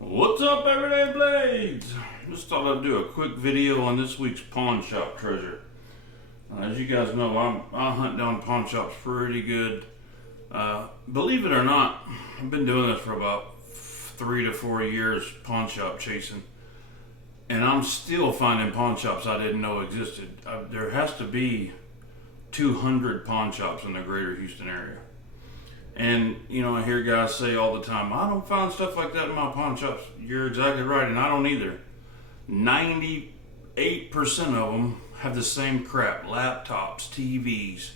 What's up, Everyday Blades? Just thought I'd do a quick video on this week's pawn shop treasure. As you guys know, I hunt down pawn shops pretty good. Believe it or not, I've been doing this for about 3 to 4 years, pawn shop chasing, and I'm still finding pawn shops I didn't know existed. There has to be 200 pawn shops in the greater Houston area. And, you know, I hear guys say all the time, I don't find stuff like that in my pawn shops. You're exactly right, and I don't either. 98% of them have the same crap. Laptops, TVs,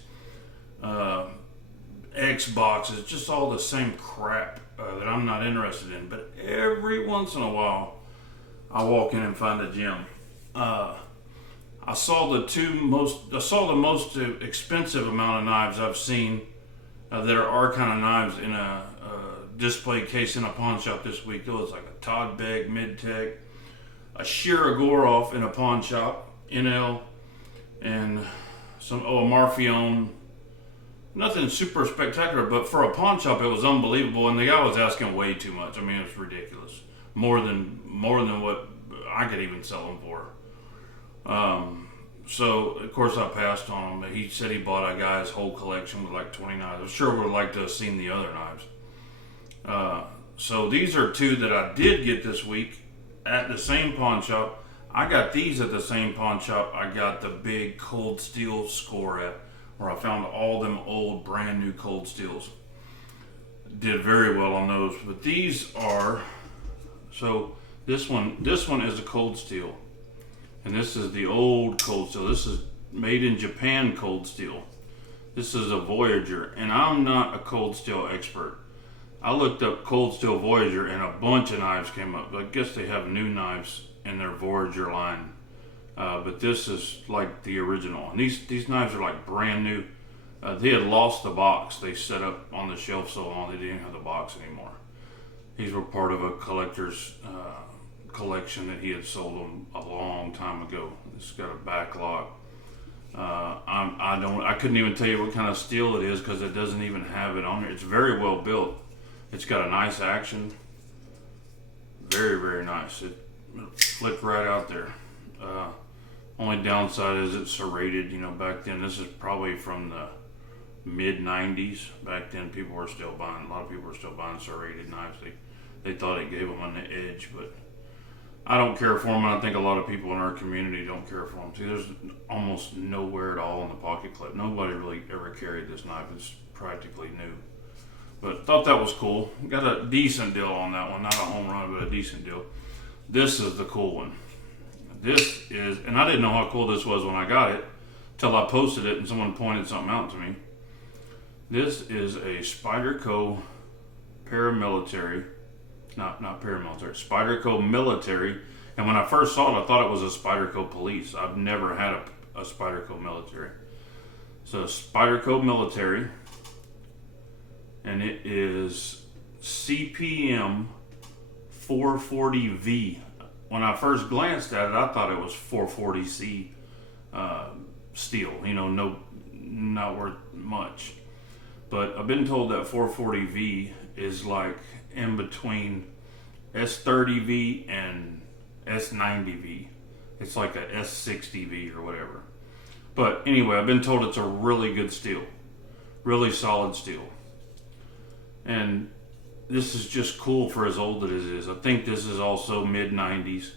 Xboxes, just all the same crap that I'm not interested in. But every once in a while, I walk in and find a gem. I saw the most expensive amount of knives I've seen that are Arcana knives in a display case in a pawn shop this week. It was like a Todd Begg Mid-Tech, a Shirogorov in a pawn shop, NL, and a Marfion. Nothing super spectacular, but for a pawn shop, it was unbelievable. And the guy was asking way too much. I mean, it was ridiculous, more than what I could even sell them for. So, of course, I passed on him. He said he bought a guy's whole collection with like 20 knives. I sure would have liked to have seen the other knives. So these are two that I did get this week at the same pawn shop. I got these at the same pawn shop I got the big Cold Steel score at, where I found all them old brand new Cold Steels. Did very well on those. But these are, so this one is a Cold Steel. And this is the old Cold Steel. This is made in Japan Cold Steel. This is a Voyager, and I'm not a Cold Steel expert. I looked up Cold Steel Voyager, and a bunch of knives came up. I guess they have new knives in their Voyager line, but this is like the original. And these knives are like brand new. They had lost the box. They set up on the shelf so long they didn't have the box anymore. These were part of a collector's collection that he had sold them a long time ago. It's got a backlog. I couldn't even tell you what kind of steel it is because it doesn't even have it on there. It's very well built. It's got a nice action. Very, very nice. It'll flick right out there. Only downside is it's serrated. You know, back then, this is probably from the mid 90s. Back then, a lot of people were still buying serrated knives. They thought it gave them an edge, but I don't care for them, and I think a lot of people in our community don't care for them. See, there's almost nowhere at all in the pocket clip. Nobody really ever carried this knife. It's practically new. But thought that was cool. Got a decent deal on that one. Not a home run, but a decent deal. This is the cool one. This is, and I didn't know how cool this was when I got it, till I posted it and someone pointed something out to me. This is a Spyderco paramilitary. Not paramilitary, Spyderco military. And when I first saw it, I thought it was a Spyderco police. I've never had a Spyderco military. So Spyderco military, and it is CPM 440V. When I first glanced at it, I thought it was 440C steel. You know, not worth much. But I've been told that 440V is like in between S30V and S90V. It's like a S60V or whatever. But anyway, I've been told it's a really good steel. Really solid steel. And this is just cool for as old as it is. I think this is also mid 90s.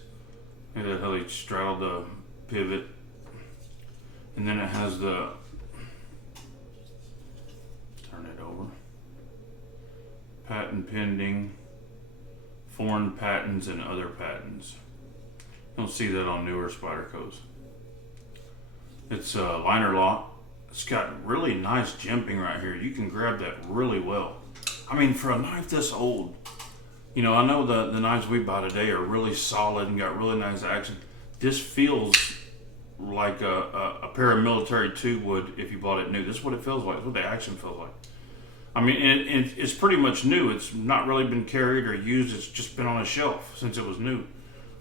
Look at how they straddled the pivot. And then it has the, turn it over, patent pending, foreign patents, and other patents. You don't see that on newer Spydercos. It's a liner lock. It's got really nice jimping right here. You can grab that really well. I mean, for a knife this old, you know, I know the knives we buy today are really solid and got really nice action. This feels like a paramilitary tube would if you bought it new. This is what it feels like. This is what the action feels like. I mean, it's pretty much new. It's not really been carried or used. It's just been on a shelf since it was new.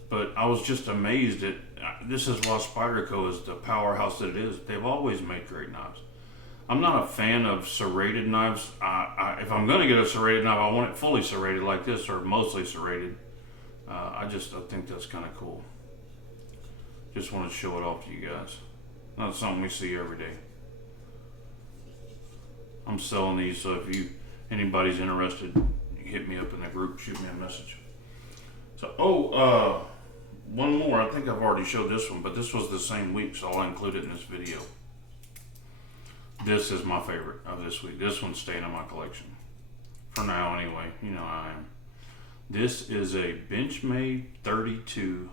But I was just amazed at, this is why Spyderco is the powerhouse that it is. They've always made great knives. I'm not a fan of serrated knives. If I'm going to get a serrated knife, I want it fully serrated like this, or mostly serrated. I think that's kind of cool. Just want to show it off to you guys. Not something we see every day. I'm selling these, so if anybody's interested, hit me up in the group, shoot me a message. So, one more. I think I've already showed this one, but this was the same week, so I'll include it in this video. This is my favorite of this week. This one's staying in my collection. For now, anyway. You know how I am. This is a Benchmade 32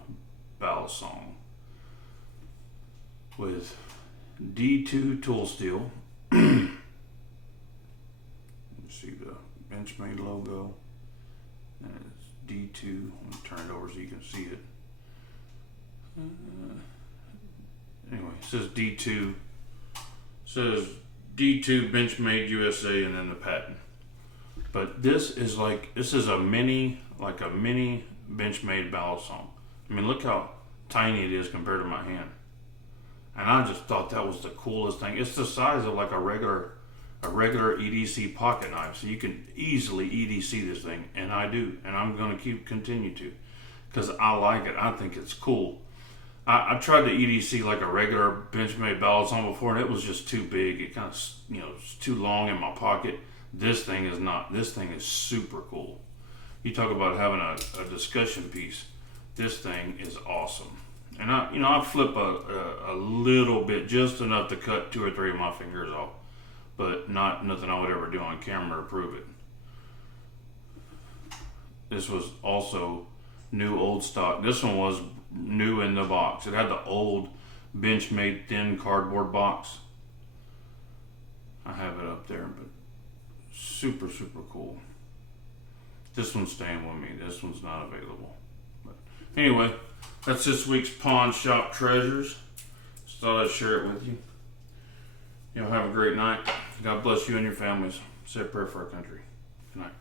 Balisong with D2 tool steel. You see the Benchmade logo. And it's D2. I'll turn it over so you can see it. Anyway, it says D2. Says D2 Benchmade USA and then the patent. But this is a mini Benchmade Balisong. I mean, look how tiny it is compared to my hand. And I just thought that was the coolest thing. It's the size of like a regular EDC pocket knife, so you can easily EDC this thing, and I do, and I'm going to continue to, because I like it. I think it's cool. I tried to EDC like a regular Benchmade Balisong before, and it was just too big. It kind of, it's too long in my pocket. This thing is not. This thing is super cool. You talk about having a discussion piece. This thing is awesome. And I flip a little bit, just enough to cut 2 or 3 of my fingers off, but nothing I would ever do on camera to prove it. This was also new old stock. This one was new in the box. It had the old Benchmade thin cardboard box. I have it up there, but super cool. This one's staying with me. This one's not available. But anyway, that's this week's Pawn Shop Treasures. Just thought I'd share it with you. Y'all have a great night. God bless you and your families. Say a prayer for our country. Good night.